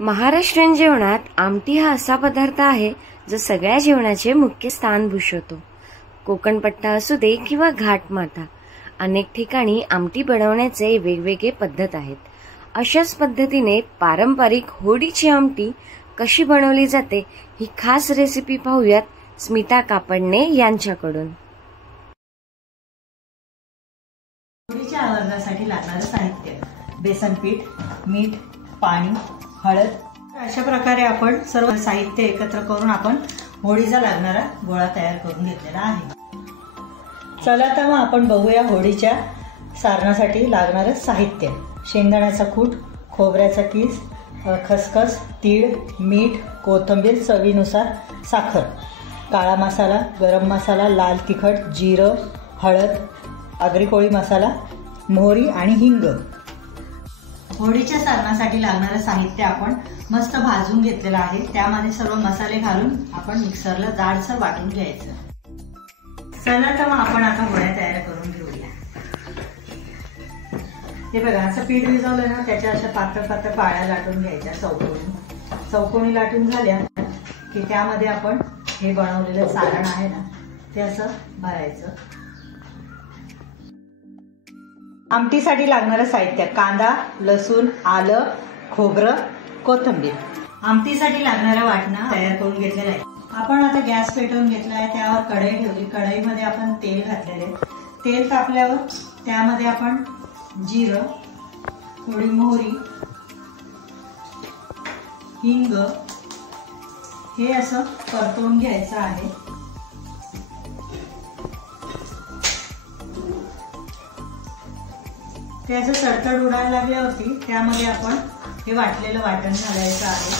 महाराष्ट्रीयन जेवणात आमटी हा असा पदार्थ आहे जो सगळ्या जेवणाचे मुख्य स्थान भूषवतो। कोकणपट्टा असू दे किंवा घाटमाथा, अनेक ठिकाणी आमटी बनवण्याचे वेगवेगळे पद्धत आहेत। अशाच पद्धतीने पारंपरिक होडीची आमटी कशी बनवली जाते ही खास रेसिपी पाहूयात स्मिता कापडणे यांच्याकडून। होडीच्या आवर्जासाठी लागणारे साहित्य: बेसन पीठ, मीठ, पाणी, हळद। अशा प्रकारे आपण सर्व साहित्य एकत्र करून आपण होडीचा लागणारा गोळा तयार करून घेतलेला आहे। चला तर मग आपण बघूया होडीच्या सारणासाठी लागणारे साहित्य। शेंगदाण्याचा कूट, खोबऱ्याचा किस, खसखस, तीळ, मीठ, कोथिंबीर, चवीनुसार साखर, काळा मसाला, गरम मसाला, लाल तिखट, जिरं, हळद, आगरी कोळी मसाला, मोहरी आणि हिंग। होडीच्या सारणासाठी लागणारे साहित्य आपण मस्त भाजून घेतलेलं आहे। त्यामध्ये सर्व मसाले घालून आपण मिक्सरला जाडसर वाटून घ्यायचं। चला तर मग आपण आता होड्या तयार करून घेऊया। हे बघा, असं पीठ भिजवलं ना, त्याच्या अशा पातळ पातळ पाळ्या लाटून घ्यायच्या। चौकोनी लाटून झाल्या की त्यामध्ये आपण हे बनवलेलं सारण आहे ना, ते असं भरायचं। आमटीसाठी लागणारं साहित्य: कांदा, लसूण, आलं, खोबरं, कोथिंबीर। आमटीसाठी लागणारा वाटणा तयार करून घेतलेला आहे। आपण आता गॅस पेटवून घेतला आहे, त्यावर कढई ठेवली। कढईमध्ये आपण तेल घातलेले। तेल तापल्यावर त्यामध्ये आपण जिरं, थोडी मोहरी, हिंग हे असं परतवून घ्यायचं आहे। ते असं तडतड उडायला लागल्यावरती त्यामध्ये आपण हे वाटलेलं वाटण घालायचं आहे।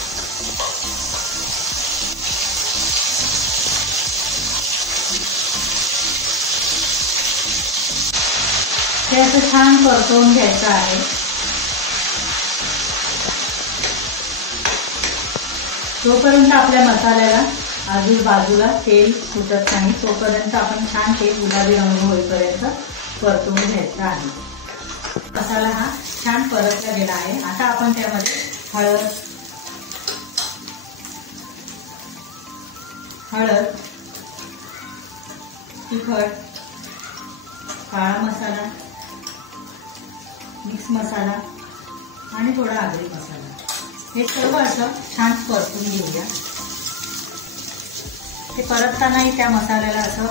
ते असं छान परतवून घ्यायचं आहे। जोपर्यंत आपल्या मसाल्याला आजूबाजूला तेल सुटत नाही तोपर्यंत आपण छान ते गुलाबी रंग होईपर्यंत परतवून घ्यायचं आहे। मसाला हा छान परतला गेला आहे। आता आपण त्यामध्ये हळद, तिखट, काळा मसाला, मिक्स मसाला आणि थोडा आगरी मसाला हे सर्व असं छान परतून घेऊया। ते परततानाही त्या मसाल्याला असं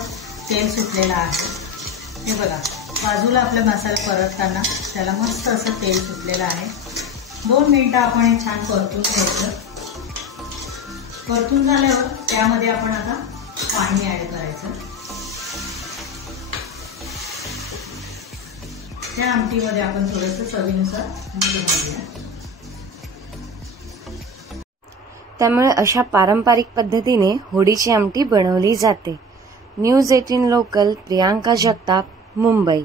तेल सुटलेलं आहे। हे बघा, बाजूला आपला मसाला परतताना त्याला मस्त असं तेल सुटलेलं आहे। 2 मिनिटं आपण हे छान परतून घ्यायचं। परतून झाल्यावर त्यामध्ये आपण आता पाणी ऍड करायचं। त्या आमटीमध्ये आपण थोडंसं चवीनुसार मीठ घालूया। त्यामुळे अशा पारंपरिक पद्धतीने होडीची आमटी बनवली जाते। News 18 local, Priyanka Jagtap, Mumbai.